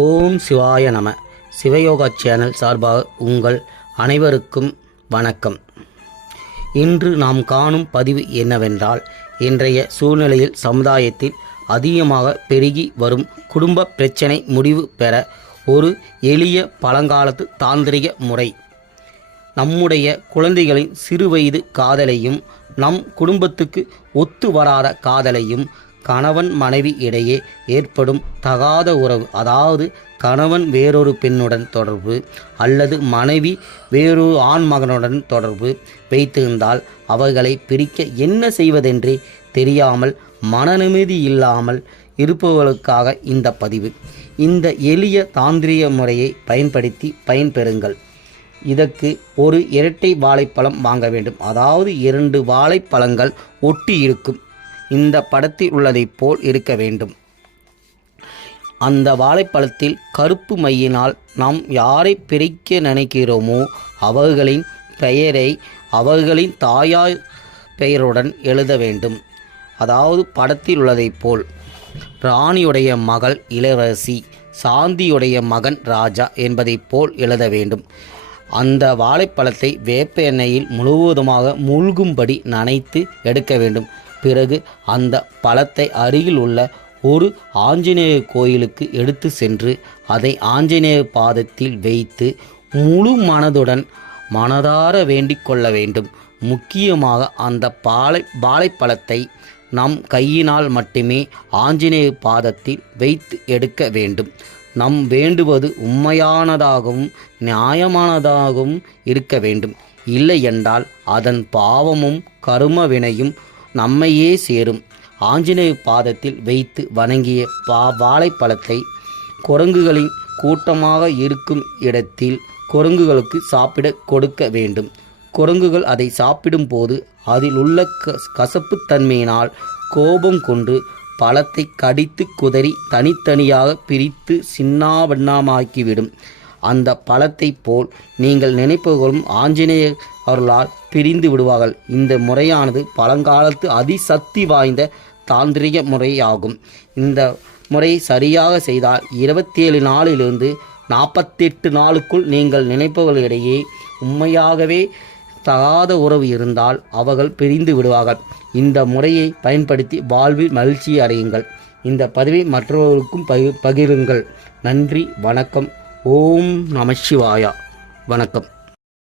ஓம் சிவாய நம. சிவயோகா சேனல் சார்பாக உங்கள் அனைவருக்கும் வணக்கம். இன்று நாம் காணும் பதிவு என்னவென்றால் இன்றைய சூழ்நிலையில் சமுதாயத்தில் அதிகமாக பெருகி வரும் குடும்ப பிரச்சனை முடிவு பெற ஒரு எளிய பழங்காலத்து தாந்திரிக முறை. நம்முடைய குழந்தைகளின் சிறுவயது காதலையும் நம் குடும்பத்துக்கு ஒத்து வராத காதலையும் கணவன் மனைவி இடையே ஏற்படும் தகாத உறவு அதாவது கணவன் வேறொரு பெண்ணுடன் தொடர்பு அல்லது மனைவி வேறொரு ஆண் மகனுடன் தொடர்பு வைத்திருந்தால் அவர்களை பிரிக்க என்ன செய்வதென்றே தெரியாமல் மனநிம்மதி இல்லாமல் இருப்பவர்களுக்காக இந்த பதிவு. இந்த எளிய தாந்திரிய முறையை பயன்படுத்தி பயன்பெறுங்கள் இதற்கு ஒரு இரட்டை வாழைப்பழம் வாங்க வேண்டும். அதாவது இரண்டு வாழைப்பழங்கள் ஒட்டி இருக்கும். இந்த படத்தில் உள்ளதைப் போல் இருக்க வேண்டும். அந்த வாழைப்பழத்தில் கருப்பு மையினால் நாம் யாரை பிரிக்க நினைக்கிறோமோ அவர்களின் பெயரை அவர்களின் தாயார் பெயருடன் எழுத வேண்டும். அதாவது படத்தில் உள்ளதைப் போல். ராணியுடைய மகள் இளவரசி சாந்தியுடைய மகன் ராஜா என்பதைப் போல் எழுத வேண்டும். அந்த வாழைப்பழத்தை வேப்ப எண்ணெயில் முழுவதுமாக மூழ்கும்படி நனைத்து எடுக்க வேண்டும். பிறகு அந்த பழத்தை அருகில் உள்ள ஒரு ஆஞ்சநேயர் கோயிலுக்கு எடுத்து சென்று அதை ஆஞ்சநேய பாதத்தில் வைத்து முழு மனதுடன் மனதார வேண்டிக் கொள்ள வேண்டும். முக்கியமாக அந்த பாலை வாழைப்பழத்தை நம் கையினால் மட்டுமே ஆஞ்சநேய பாதத்தில் வைத்து எடுக்க வேண்டும். நம் வேண்டுவது உண்மையானதாகவும் நியாயமானதாகவும் இருக்க வேண்டும். இல்லை என்றால் அதன் பாவமும் கரும வினையும் நம்மையே சேரும். ஆஞ்சநேய பாதத்தில் வைத்து வணங்கிய பா வாழைப்பழத்தை குரங்குகளின் கூட்டமாக இருக்கும் இடத்தில் குரங்குகளுக்கு சாப்பிட கொடுக்க வேண்டும். குரங்குகள் அதை சாப்பிடும்போது அதில் உள்ள க கசப்புத்தன்மையினால் கோபம் கொண்டு பழத்தை கடித்து குதறி தனித்தனியாக பிரித்து சின்னாவண்ணமாக்கிவிடும். அந்த பழத்தைப் போல் நீங்கள் நினைப்பவர்களும் ஆஞ்சநேயர் அவர்களால் பிரிந்து விடுவார்கள். இந்த முறையானது பழங்காலத்து அதிசக்தி வாய்ந்த தாந்திரிக முறையாகும். இந்த முறை சரியாக செய்தால் இருபத்தேழு நாளிலிருந்து நாற்பத்தெட்டு நாளுக்குள் நீங்கள் நினைப்பவர்களிடையே உண்மையாகவே தகாத உறவு இருந்தால் அவர்கள் பிரிந்து விடுவார்கள். இந்த முறையை பயன்படுத்தி வாழ்வில் மகிழ்ச்சி அடையுங்கள். இந்த பதிவை மற்றவர்களுக்கும் பகிர் பகிருங்கள். நன்றி வணக்கம். ஓம் நம சிவாயா. வணக்கம்.